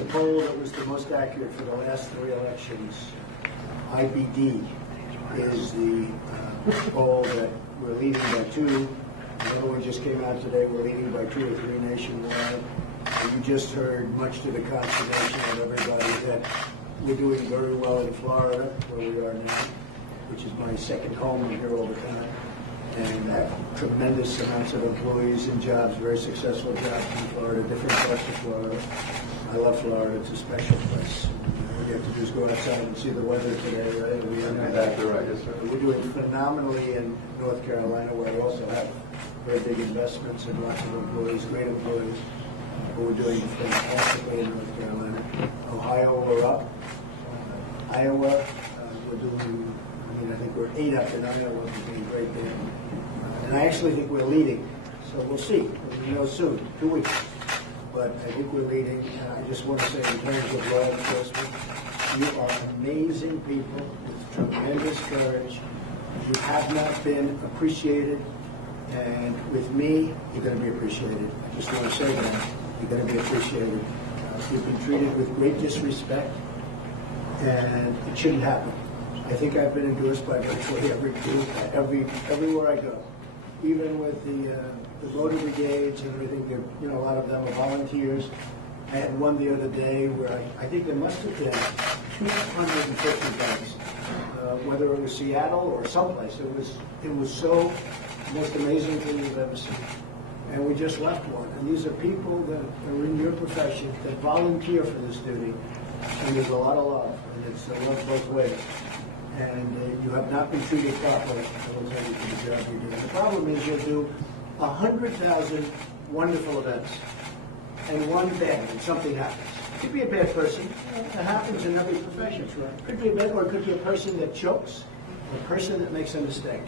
the poll that was the most accurate for the last 3 elections. IBD is the poll that we're leading by 2. Another one just came out today. We're leading by 2 or 3 nationwide. And you just heard, much to the consternation of everybody, that we're doing very well in Florida, where we are now, which is my second home. I'm here all the time. And have tremendous amounts of employees and jobs, very successful jobs in Florida, different parts of Florida. I love Florida. It's a special place. All you have to do is go outside and see the weather today, right? Exactly right, yes, sir. We're doing phenomenally in North Carolina, where we also have very big investments and lots of employees, great employees. But we're doing fantastically in North Carolina. Ohio, we're up. Iowa, we're doing, I think we're 8 up in Iowa, we're doing great there. And I actually think we're leading, so we'll see. We'll know soon, 2 weeks. But I think we're leading, and I just want to say, in terms of law enforcement, you are amazing people with tremendous courage. You have not been appreciated, and with me, you're going to be appreciated. I just want to say that. You're going to be appreciated. You've been treated with great disrespect, and it shouldn't happen. I think I've been endorsed by virtually every group, everywhere I go. Even with the motor brigades and everything, a lot of them are volunteers. I had one the other day where I think there must have been 250 guys, whether it was Seattle or someplace. It was so most amazing thing you've ever seen. And we just left one. And these are people that are in your profession that volunteer for this duty. And there's a lot of love, and it's a love both ways. And you have not been treated properly. I will tell you for the job you're doing. The problem is you'll do 100,000 wonderful events, and one bad, and something happens. It could be a bad person. It happens in every profession. It could be a bad, or it could be a person that chokes, or a person that makes a mistake.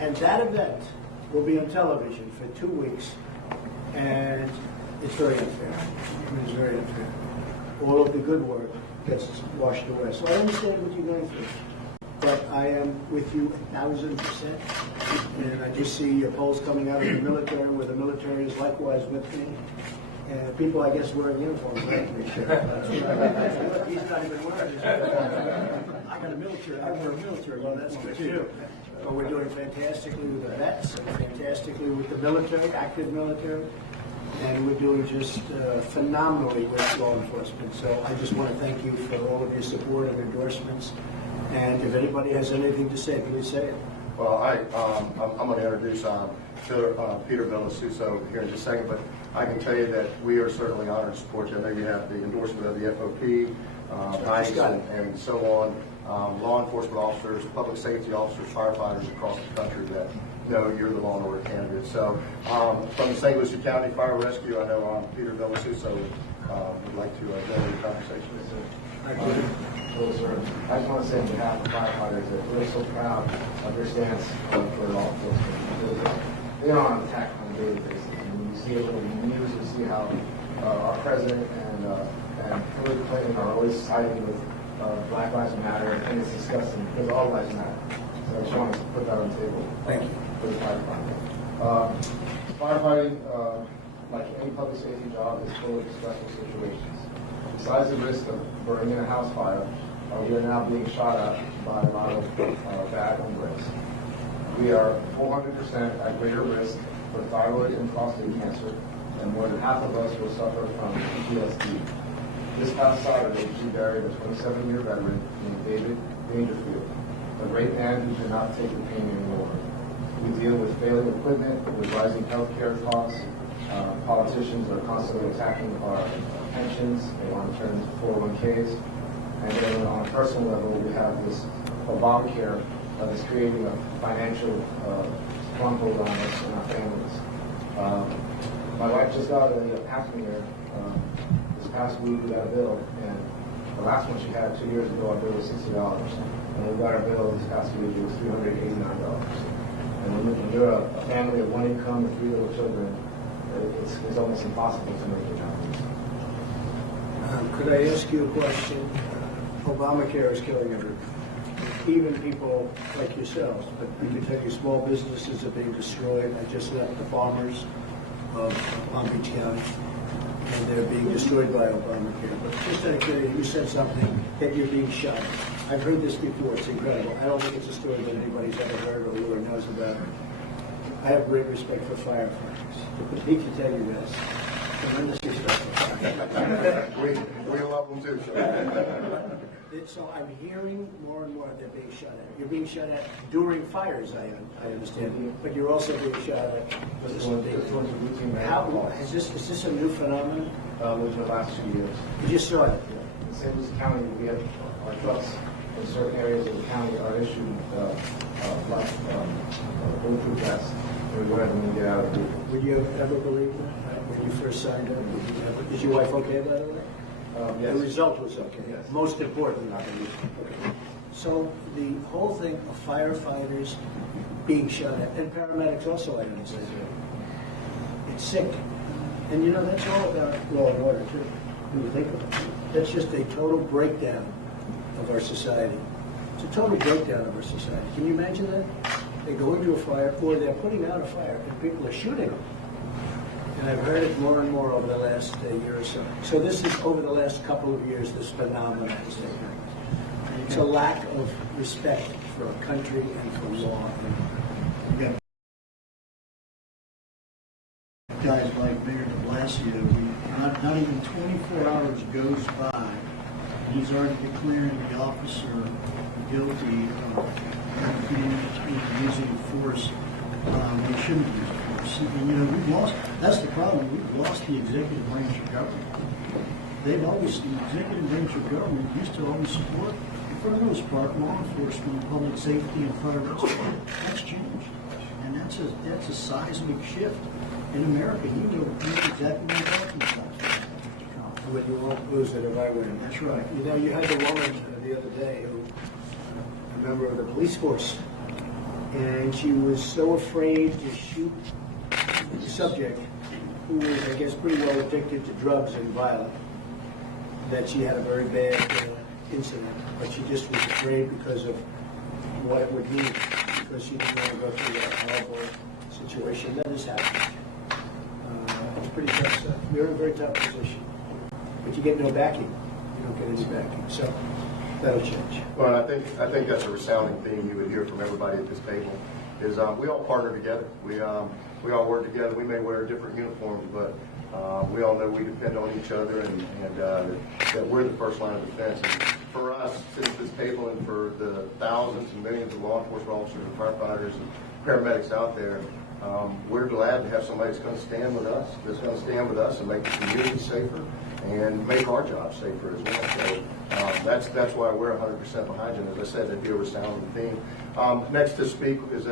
And that event will be on television for 2 weeks, and it's very unfair. It's very unfair. All of the good work gets washed away. So I understand what you're going through, but I am with you 1,000%. And I just see polls coming out of the military, where the military is likewise with me. And people, I guess, wearing uniforms, right? Make sure. He's not even wearing his uniform. I got a military. I wear a military. Well, that's good too. But we're doing fantastically with the vets, fantastically with the military, active military. And we're doing just phenomenally with law enforcement. So I just want to thank you for all of your support and endorsements. And if anybody has anything to say, please say it. Well, I'm going to introduce Peter Villasuso here in just a second, but I can tell you that we are certainly honored to support you. I know you have the endorsement of the FOP, ICE, and so on, law enforcement officers, public safety officers, firefighters across the country that know you're the law and order candidate. So from the St. Lucie County Fire Rescue, I know Peter Villasuso would like to go into the conversation. Hello, sir. I just want to say on behalf of firefighters that we're so proud of your stance for law enforcement. Because they are on attack on a daily basis. And you see it in the news, you see how our president and Hillary Clinton are always siding with Black Lives Matter, and it's disgusting because all lives matter. So I just wanted to put that on the table. Thank you. For the firefighting. Firefighting, like any public safety job, is full of stressful situations. Besides the risk of burning in a house fire, we are now being shot at by a lot of bad hombres. We are 400% at greater risk for thyroid and prostate cancer, and more than half of us will suffer from PTSD. This past Saturday, we buried a 27-year veteran named David Dangerfield, a great man who cannot take the pain anymore. We deal with failing equipment, with rising healthcare costs. Politicians are constantly attacking our pensions. They want to turn into 401ks. And then on a personal level, we have this Obamacare that is creating a financial stronghold on us and our families. My wife just got a Pacmaker this past week. We got a bill, and the last one she had 2 years ago, our bill was $60. And we got our bill this past week, it was $389. And when you're a family of one income and 3 little children, it's almost impossible to make your job. Could I ask you a question? Obamacare is killing everyone, even people like yourselves. But I can tell you, small businesses are being destroyed. I just left the farmers of Palm Beach County, and they're being destroyed by Obamacare. But just out of curiosity, you said something that you're being shot. I've heard this before. It's incredible. I don't think it's a story that anybody's ever heard or really knows about. I have great respect for firefighters. But he can tell you this. Tremendous respect for firefighters. We love them too, sir. So I'm hearing more and more they're being shot at. You're being shot at during fires, I understand. But you're also being shot at. How is this a new phenomenon? Within the last 2 years. You just saw it. In St. Louis County, we have our trucks in certain areas of the county are issued bulletproof vests. And we go ahead and get out of it. Would you ever believe that when you first signed up? Is your wife okay, by the way? Yes. The result was okay. Yes. Most important, not the least. Okay. So the whole thing of firefighters being shot at, and paramedics also, I understand. It's sick. And you know, that's all about law and order, too, when you think about it. That's just a total breakdown of our society. It's a total breakdown of our society. Can you imagine that? They go into a fire, or they're putting out a fire, and people are shooting them. And I've heard it more and more over the last year or so. So this is, over the last couple of years, this phenomenon has taken place. It's a lack of respect for our country and for law. You got guys like Mayor de Blasio, not even 24 hours goes by, and he's already declaring the officer guilty of using force when he shouldn't use force. And you know, we've lost, that's the problem, we've lost the executive branch of government. The executive branch of government used to always support, for the most part, law enforcement, public safety, and fire rescue. That's changed. And that's a seismic shift in America. You know exactly what I'm talking about. When you won't lose it if I win. That's right. You know, you had the woman the other day who, a member of the police force, and she was so afraid to shoot the subject, who was, I guess, pretty well addicted to drugs and violent, that she had a very bad incident, but she just was afraid because of what it would mean, because she didn't want to go through that horrible situation. That has happened. It's pretty tough stuff. You're in a very tough position, but you get no backing. You don't get any backing, so that'll change. Well, I think that's a resounding theme you would hear from everybody at this table. Is we all partner together. We all work together. We may wear different uniforms, but we all know we depend on each other, and that we're the first line of defense. And for us, sitting at this table, and for the thousands and millions of law enforcement officers and firefighters and paramedics out there, we're glad to have somebody that's going to stand with us, and make the community safer and make our job safer as well. So that's why we're 100% behind you. And as I said, that'd be a resounding theme. Next to speak is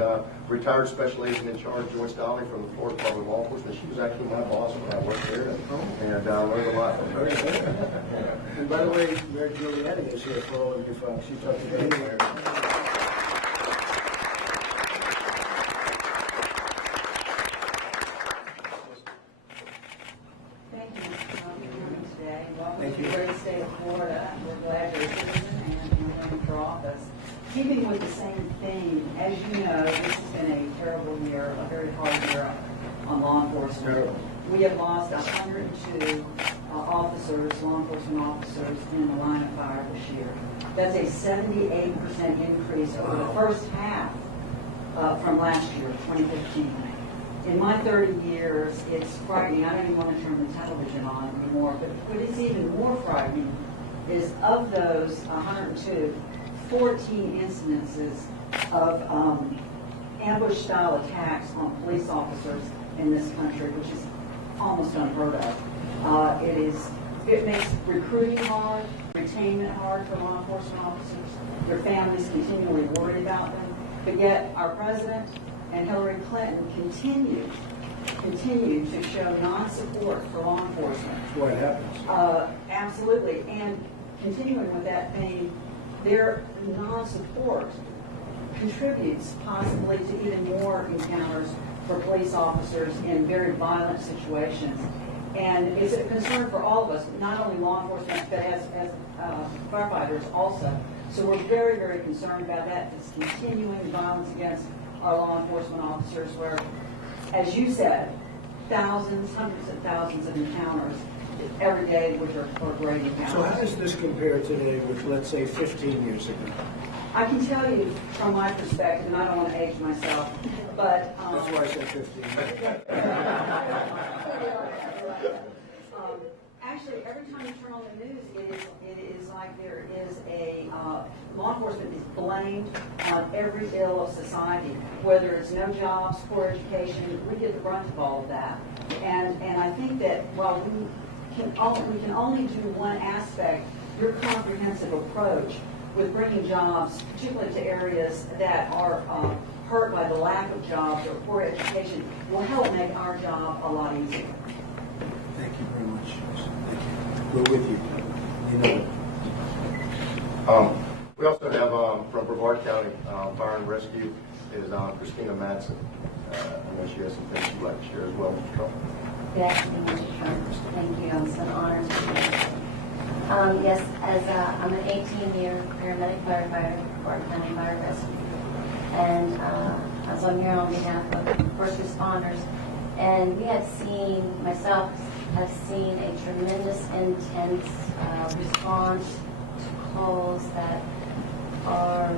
retired Special Agent in Charge Joyce Donnelly from the Florida Department of Law Enforcement. She was actually my boss when I worked there, and learned a lot from her. And by the way, Mayor Giuliani is here for all of you folks. You talked about it. Welcome to the great state of Florida. We're glad you're a citizen and you're running for office. Keeping with the same theme, as you know, this has been a terrible year, a very hard year on law enforcement. We have lost 102 officers, law enforcement officers, in the line of fire this year. That's a 78% increase over the first half from last year, 2015. In my 30 years, it's frightening. I don't even want to turn the television on anymore, but what is even more frightening is of those 102, 14 incidences of ambush-style attacks on police officers in this country, which is almost unheard of. It makes recruiting hard, retainment hard for law enforcement officers. Their families continually worry about them, but yet our president and Hillary Clinton continue to show non-support for law enforcement. That's what happens. Absolutely. And continuing with that theme, their non-support contributes possibly to even more encounters for police officers in very violent situations. And it's a concern for all of us, not only law enforcement, but as firefighters also. So we're very, very concerned about that. It's continuing violence against our law enforcement officers where, as you said, thousands, hundreds of thousands of encounters every day, which are grading counts. So how does this compare today with, let's say, 15 years ago? I can tell you from my perspective, and I don't want to age myself, but. That's why I said 15. Actually, every time you turn on the news, it is like there is a, law enforcement is blamed on every ill of society, whether it's no jobs, poor education, we get the brunt of all of that. And I think that while we can only do one aspect, your comprehensive approach with bringing jobs, particularly to areas that are hurt by the lack of jobs or poor education, will help make our job a lot easier. Thank you very much. Thank you. We're with you. You know it. We also have from Brevard County Fire and Rescue is Christina Madsen. I know she has some things she'd like to share as well. Mr. Trump. Good afternoon, Mr. Trump. Thank you. It's an honor to be here. Yes, as I'm an 18-year paramedic firefighter for Brevard County Fire Rescue, and so I'm here on behalf of first responders. And we have seen, myself, have seen a tremendous, intense response to calls that are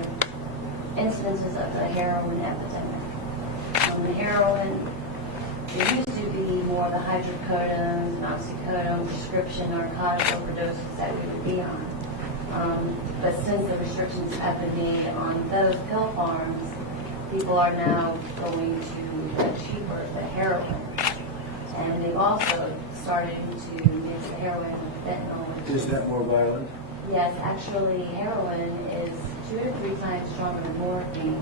incidences of the heroin epidemic. The heroin, it used to be more the hydrocodone, oxycodone, prescription narcotic overdoses that we would be on. But since the restrictions have been made on those pill farms, people are now going to the cheaper, the heroin. And they've also started to mix the heroin with fentanyl. Is that more violent? Yes, actually, heroin is 2 to 3 times stronger than morphine.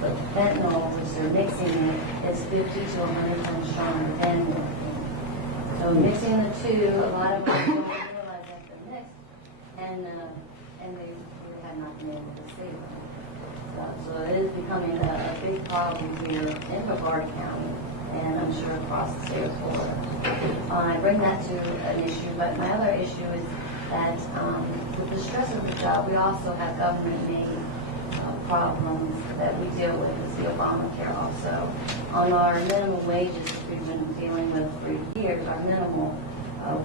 But fentanyl, which they're mixing it, is 50 to 100 times stronger than morphine. So mixing the two, a lot of people don't realize that they're mixed, and they really have not been able to save them. So it is becoming a big problem here in Brevard County, and I'm sure across the state of Florida. I bring that to an issue, but my other issue is that with the stress of the job, we also have government-made problems that we deal with as the Obamacare also. On our minimum wages that we've been dealing with for years, our minimal,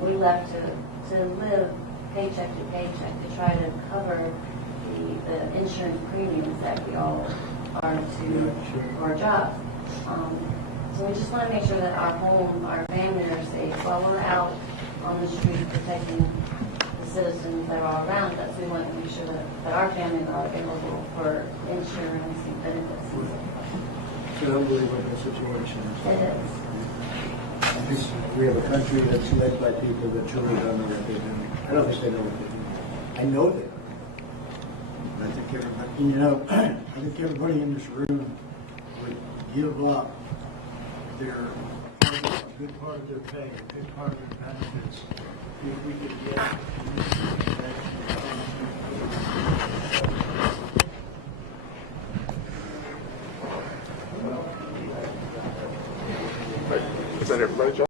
we left to live paycheck to paycheck to try to cover the insurance premiums that we all are to for our jobs. So we just want to make sure that our home, our family are safe while we're out on the street protecting the citizens that are all around us. We want to make sure that our families are available for insurance and benefits. It's an unbelievable situation. It is. We have a country that's led by people that truly don't know what they're doing. I don't think they know what they're doing. I know they don't. I think everybody, I think everybody in this room would give up a good part of their pay, a good part of their benefits, if we could get Is that everybody, John?